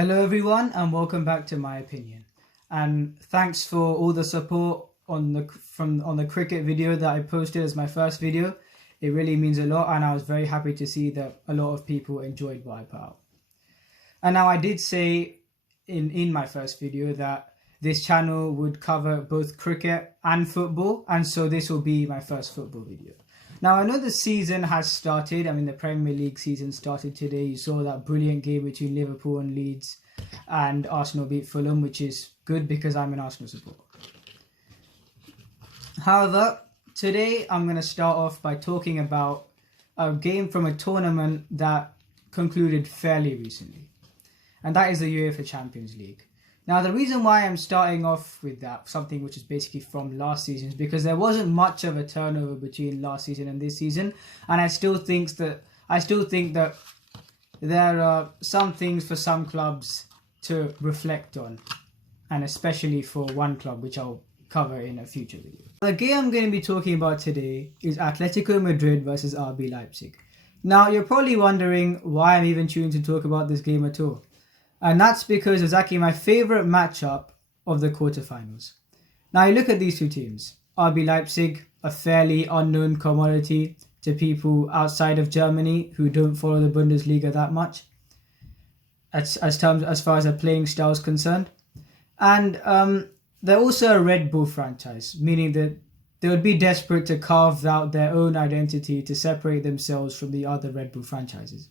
Hello everyone and welcome back to My Opinion. And thanks for all the support on the cricket video that I posted as my first video. It really means a lot and I was very happy to see that a lot of people enjoyed what I put out. And now I did say in my first video that this channel would cover both cricket and football, and so this will be my first football video. Now I know the season has started. The Premier League season started today. You saw that brilliant game between Liverpool and Leeds, and Arsenal beat Fulham, which is good because I'm an Arsenal supporter. However, today I'm going to start off by talking about a game from a tournament that concluded fairly recently, and that is the UEFA Champions League. Now, the reason why I'm starting off with that, something which is basically from last season, is because there wasn't much of a turnover between last season and this season, and I still think that there are some things for some clubs to reflect on, and especially for one club, which I'll cover in a future video. The game I'm going to be talking about today is Atletico Madrid versus RB Leipzig. Now, you're probably wondering why I'm even choosing to talk about this game at all. And that's because it's actually my favourite matchup of the quarterfinals. Now you look at these two teams. RB Leipzig, a fairly unknown commodity to people outside of Germany who don't follow the Bundesliga that much, as far as their playing style is concerned. And they're also a Red Bull franchise, meaning that they would be desperate to carve out their own identity to separate themselves from the other Red Bull franchises.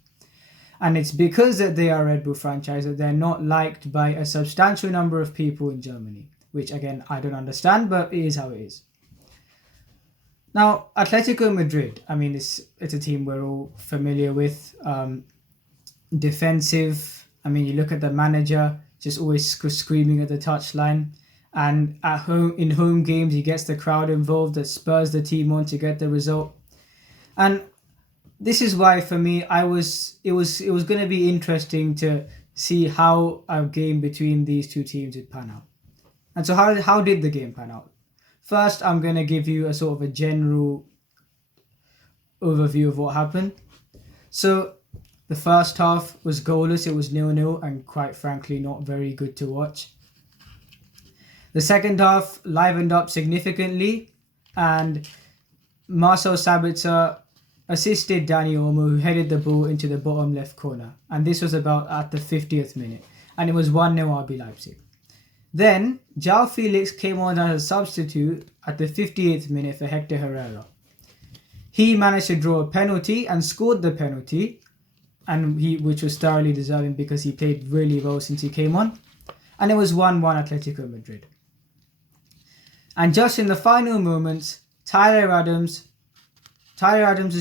And it's because that they are a Red Bull franchise that they're not liked by a substantial number of people in Germany, which again, I don't understand, but it is how it is. Now, Atletico Madrid, it's a team we're all familiar with. Defensive, you look at the manager, just always screaming at the touchline. And in home games, he gets the crowd involved, that spurs the team on to get the result. And this is why, for me, it was going to be interesting to see how a game between these two teams would pan out. And so how did the game pan out? First, I'm going to give you a sort of a general overview of what happened. So the first half was goalless. It was 0-0 and quite frankly not very good to watch. The second half livened up significantly, and Marcel Sabitzer assisted Dani Olmo, who headed the ball into the bottom left corner. And this was about at the 50th minute. And it was 1-0 RB Leipzig. Then, João Felix came on as a substitute at the 58th minute for Hector Herrera. He managed to draw a penalty and scored the penalty, which was thoroughly deserving because he played really well since he came on. And it was 1-1 Atletico Madrid. And just in the final moments, Tyler Adams'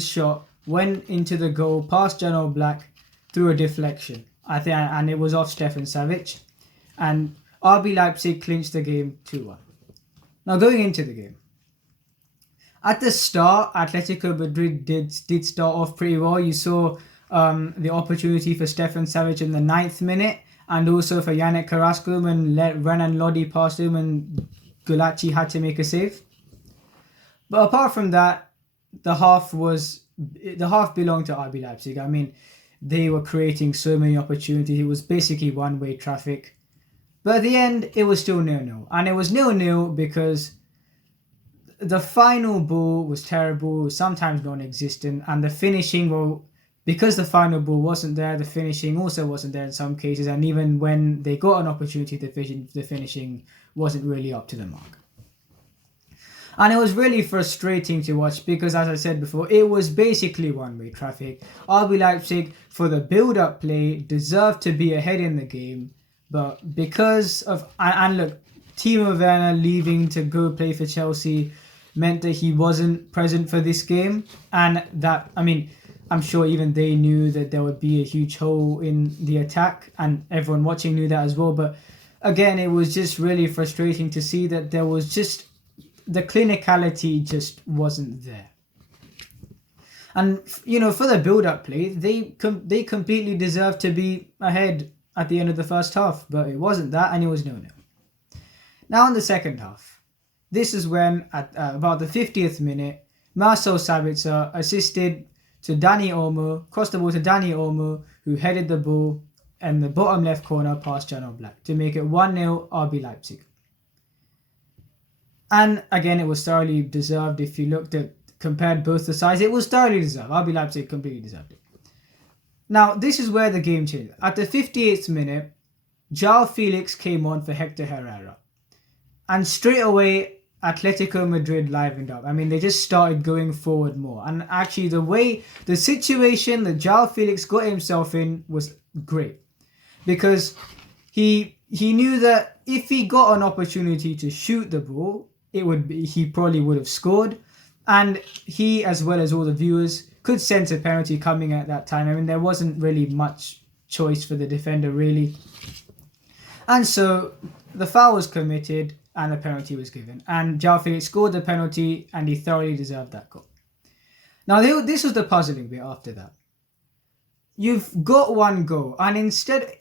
shot went into the goal past Jan Black through a deflection, and it was off Stefan Savic, and RB Leipzig clinched the game 2-1. Now going into the game, at the start, Atletico Madrid did start off pretty well. You saw the opportunity for Stefan Savic in the 9th minute, and also for Yannick Carrasco when Renan Lodi passed him and Gulacsi had to make a save. But apart from that, the half belonged to RB Leipzig. They were creating so many opportunities. It was basically one-way traffic. But at the end, it was still 0-0. And it was 0-0 because the final ball was terrible, sometimes non-existent. And the finishing, because the final ball wasn't there, the finishing also wasn't there in some cases. And even when they got an opportunity, the finishing wasn't really up to the mark. And it was really frustrating to watch because, as I said before, it was basically one-way traffic. RB Leipzig, for the build-up play, deserved to be ahead in the game. But because of... And look, Timo Werner leaving to go play for Chelsea meant that he wasn't present for this game. And that, I'm sure even they knew that there would be a huge hole in the attack. And everyone watching knew that as well. But again, it was just really frustrating to see that there was just... the clinicality just wasn't there. And, for the build-up play, they completely deserved to be ahead at the end of the first half. But it wasn't that, and it was 0-0. Now in the second half, this is when, at about the 50th minute, Marcel Sabitzer assisted to Dani Olmo, crossed the ball to Dani Olmo, who headed the ball in the bottom left corner past Jan Oblak to make it 1-0 RB Leipzig. And again, it was thoroughly deserved. If you compared both the sides, it was thoroughly deserved. RB Leipzig completely deserved it. Now, this is where the game changed. At the 58th minute, João Felix came on for Hector Herrera. And straight away, Atletico Madrid livened up. I mean, they just started going forward more. And actually, the situation that João Felix got himself in was great. Because he knew that if he got an opportunity to shoot the ball, he probably would have scored. And he, as well as all the viewers, could sense a penalty coming at that time. I mean, there wasn't really much choice for the defender, really. And so the foul was committed and the penalty was given. And João Felix scored the penalty and he thoroughly deserved that goal. Now, this was the puzzling bit after that. You've got one goal and instead,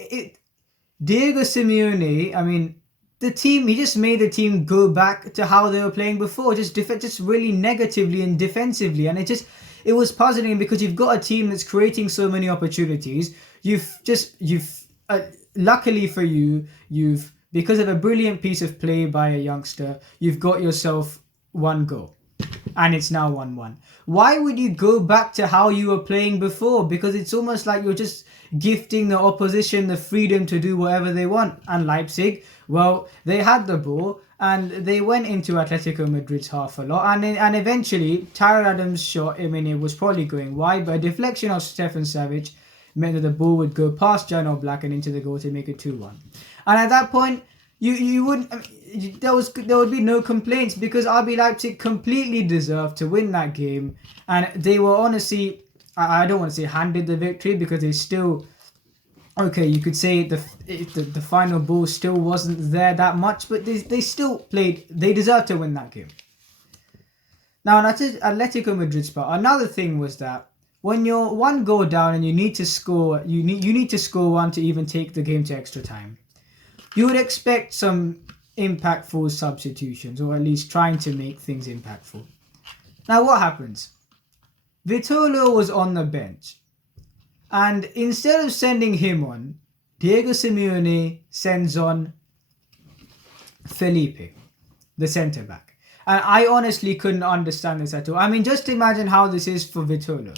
Diego Simeone, I mean, he just made the team go back to how they were playing before, just really negatively and defensively. And it was puzzling because you've got a team that's creating so many opportunities. Luckily for you, because of a brilliant piece of play by a youngster, you've got yourself one goal. And it's now 1-1. Why would you go back to how you were playing before? Because it's almost like you're just gifting the opposition the freedom to do whatever they want. And Leipzig, well, they had the ball and they went into Atletico Madrid's half a lot. And eventually, Tyler Adams' shot, I mean, it was probably going wide, but a deflection of Stefan Savic meant that the ball would go past Jan Oblak and into the goal to make it 2-1. And at that point, you wouldn't... I mean, there would be no complaints because RB Leipzig completely deserved to win that game. And they were honestly... I don't want to say handed the victory because they still... Okay, you could say the final ball still wasn't there that much, but they still played. They deserved to win that game. Now, on Atletico Madrid's part, another thing was that when you're one goal down and you need to score, you need to score one to even take the game to extra time. You would expect some impactful substitutions, or at least trying to make things impactful. Now, what happens? Vitolo was on the bench. And instead of sending him on, Diego Simeone sends on Felipe, the centre-back. And I honestly couldn't understand this at all. I mean, just imagine how this is for Vitolo.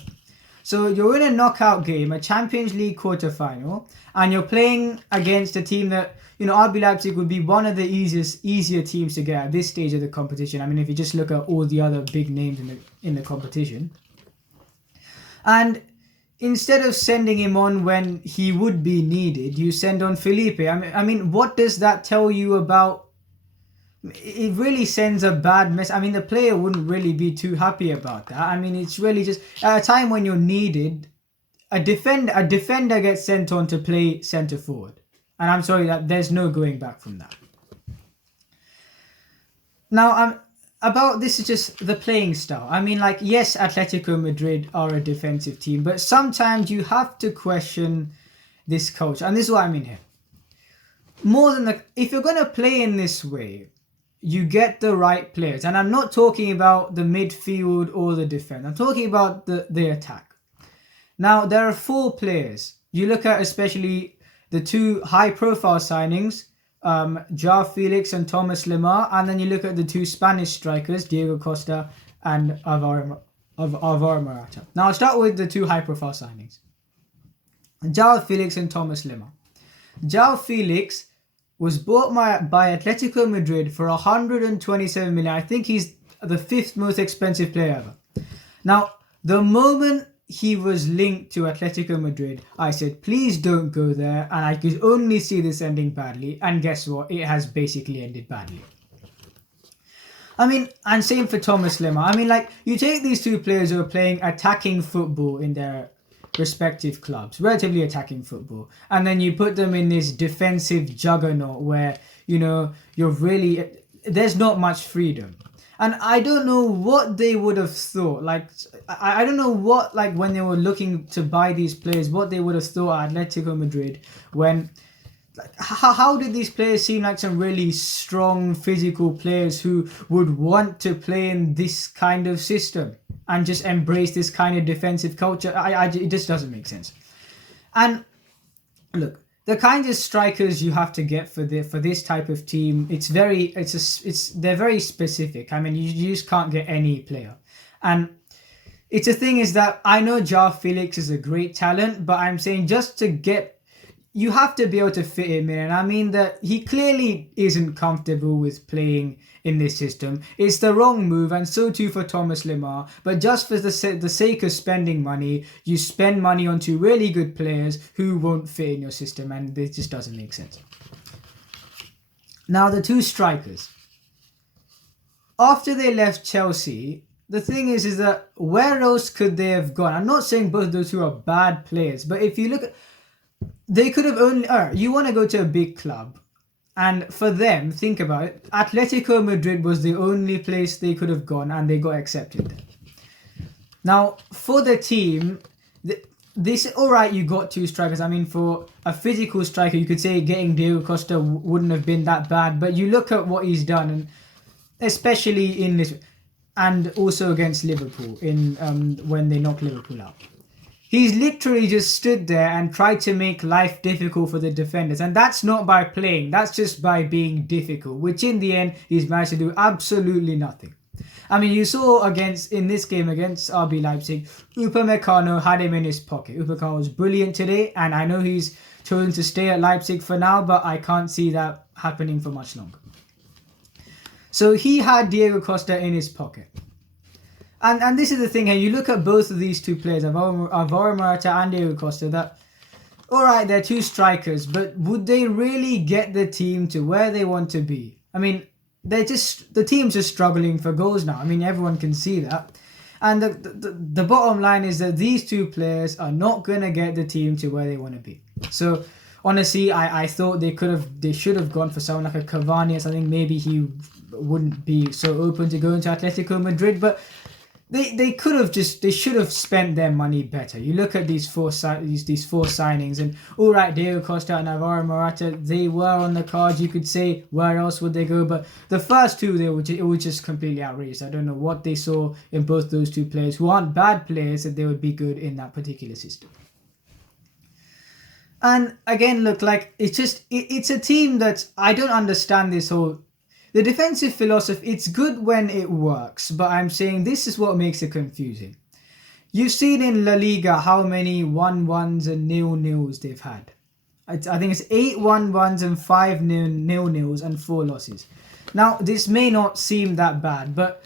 So you're in a knockout game, a Champions League quarter-final, and you're playing against a team that, RB Leipzig would be one of the easier teams to get at this stage of the competition. I mean, if you just look at all the other big names in the competition. And instead of sending him on when he would be needed, you send on Felipe. I mean, what does that tell you about... It really sends a bad message. I mean, the player wouldn't really be too happy about that. I mean, it's really just... At a time when you're needed, a defender gets sent on to play centre-forward. And I'm sorry that there's no going back from that. Now, about this is just the playing style. I mean, yes, Atletico Madrid are a defensive team, but sometimes you have to question this culture. And this is what I mean here. If you're going to play in this way, you get the right players. And I'm not talking about the midfield or the defense. I'm talking about the attack. Now, there are 4 players. You look at especially the 2 high-profile signings, João Felix and Thomas Lemar, and then you look at the 2 Spanish strikers, Diego Costa and Alvaro Morata. Now I'll start with the 2 high-profile signings, João Felix and Thomas Lemar. João Felix was bought by Atletico Madrid for 127 million. I think he's the 5th most expensive player ever. Now, the moment he was linked to Atletico Madrid, I said, please don't go there. And I could only see this ending badly. And guess what? It has basically ended badly. I mean, and same for Thomas Lemar. I mean, you take these 2 players who are playing attacking football in their respective clubs, relatively attacking football, and then you put them in this defensive juggernaut where, there's not much freedom. And I don't know what they would have thought. I don't know what, when they were looking to buy these players, what they would have thought at Atletico Madrid when... How did these players seem like some really strong physical players who would want to play in this kind of system and just embrace this kind of defensive culture? It just doesn't make sense. And look, the kinds of strikers you have to get for this type of team, they're very specific. I mean, you just can't get any player. And it's a thing is that I know Joao Felix is a great talent, but I'm saying you have to be able to fit him in. And I mean that he clearly isn't comfortable with playing in this system. It's the wrong move, and so too for Thomas Lemar. But just for the sake of spending money, you spend money on two really good players who won't fit in your system, and this just doesn't make sense. Now, the two strikers. After they left Chelsea, the thing is that where else could they have gone? I'm not saying both those two are bad players, but if you look at, they could have only, you want to go to a big club, and for them, think about it, Atletico Madrid was the only place they could have gone, and they got accepted. Now, for the team, alright, you got two strikers. I mean, for a physical striker, you could say getting Diego Costa wouldn't have been that bad, but you look at what he's done, and especially in this, and also against Liverpool when they knocked Liverpool out. He's literally just stood there and tried to make life difficult for the defenders. And that's not by playing. That's just by being difficult, which in the end, he's managed to do absolutely nothing. I mean, you saw in this game against RB Leipzig, Upamecano had him in his pocket. Upamecano was brilliant today, and I know he's chosen to stay at Leipzig for now, but I can't see that happening for much longer. So he had Diego Costa in his pocket. And this is the thing here, you look at both of these two players, Alvaro Morata and Diego Costa, that, alright, they're two strikers, but would they really get the team to where they want to be? I mean, the team's just struggling for goals now. I mean, everyone can see that. And the bottom line is that these two players are not going to get the team to where they want to be. So, honestly, I thought they should have gone for someone like a Cavani or something. Maybe he wouldn't be so open to going to Atletico Madrid, but they should have spent their money better. You look at these four signings, and all right, Diego Costa and Alvaro Morata, they were on the cards. You could say where else would they go, but the first two it was just completely outrageous. I don't know what they saw in both those two players, who aren't bad players, that they would be good in that particular system. And again, look, like it's a team that I don't understand this whole. The defensive philosophy, it's good when it works, but I'm saying this is what makes it confusing. You've seen in La Liga how many 1-1s and 0-0s they've had. I think it's 8 1-1s and 5 0-0s and 4 losses. Now, this may not seem that bad, but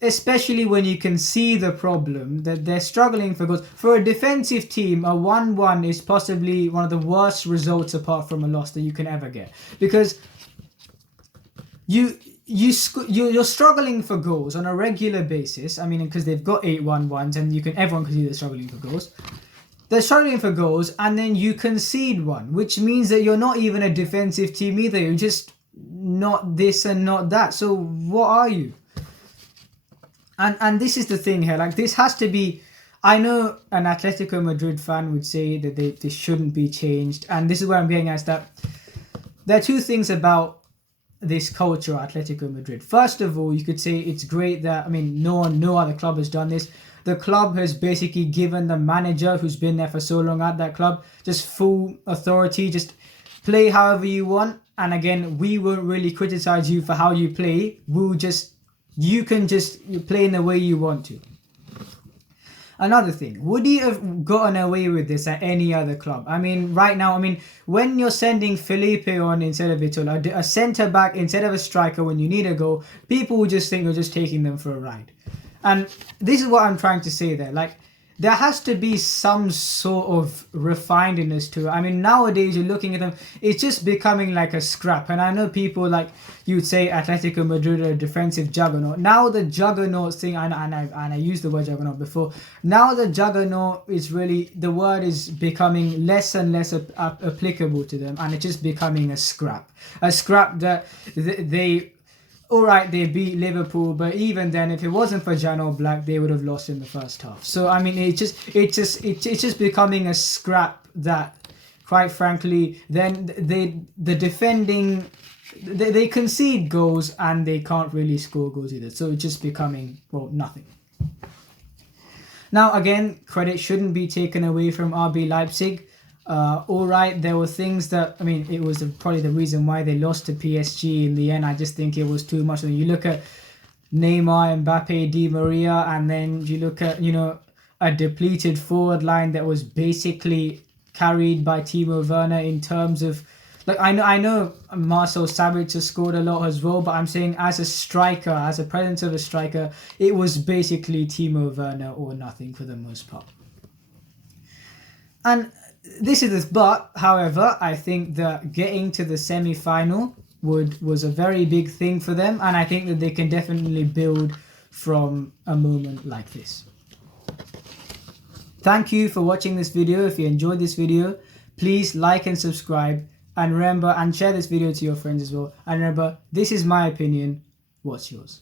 especially when you can see the problem that they're struggling for goals. For a defensive team, a 1-1 is possibly one of the worst results apart from a loss that you can ever get. Because you're struggling for goals on a regular basis. I mean, because they've got 8 1-1s, and everyone can see they're struggling for goals. They're struggling for goals, and then you concede one, which means that you're not even a defensive team either. You're just not this and not that. So what are you? And this is the thing here. Like, this has to be. I know an Atletico Madrid fan would say that this shouldn't be changed, and this is where I'm getting at. That there are two things about this culture at Atletico Madrid. First of all, you could say it's great that, I mean, no other club has done this. The club has basically given the manager who's been there for so long at that club just full authority, just play however you want. And again, we won't really criticize you for how you play. You can just play in the way you want to. Another thing, would he have gotten away with this at any other club? I mean, right now, when you're sending Felipe on instead of Itola, a centre-back instead of a striker when you need a goal, people will just think you're just taking them for a ride. And this is what I'm trying to say there. Like, there has to be some sort of refinedness to it. I mean, nowadays you're looking at them, it's just becoming like a scrap. And I know people like, you would say Atletico Madrid are a defensive juggernaut. Now the juggernaut thing, and I used the word juggernaut before, now the juggernaut is really, the word is becoming less and less applicable to them, and it's just becoming a scrap. A scrap that they beat Liverpool, but even then, if it wasn't for Jan Oblak, they would have lost in the first half. So I mean, it's just becoming a scrap that, quite frankly, then the defending, they concede goals and they can't really score goals either. So it's just becoming, nothing. Now again, credit shouldn't be taken away from RB Leipzig. All right, there were things that, I mean, it was probably the reason why they lost to PSG in the end. I just think it was too much. You look at Neymar, Mbappe, Di Maria, and then you look at, a depleted forward line that was basically carried by Timo Werner in terms of, like, I know Marcel Savic has scored a lot as well, but I'm saying as a striker, as a presence of a striker, it was basically Timo Werner or nothing for the most part. And this is this, but however, I think that getting to the semi-final was a very big thing for them, and I think that they can definitely build from a moment like this. Thank you for watching this video. If you enjoyed this video, please like and subscribe, and remember, and share this video to your friends as well. And remember, this is my opinion. What's yours?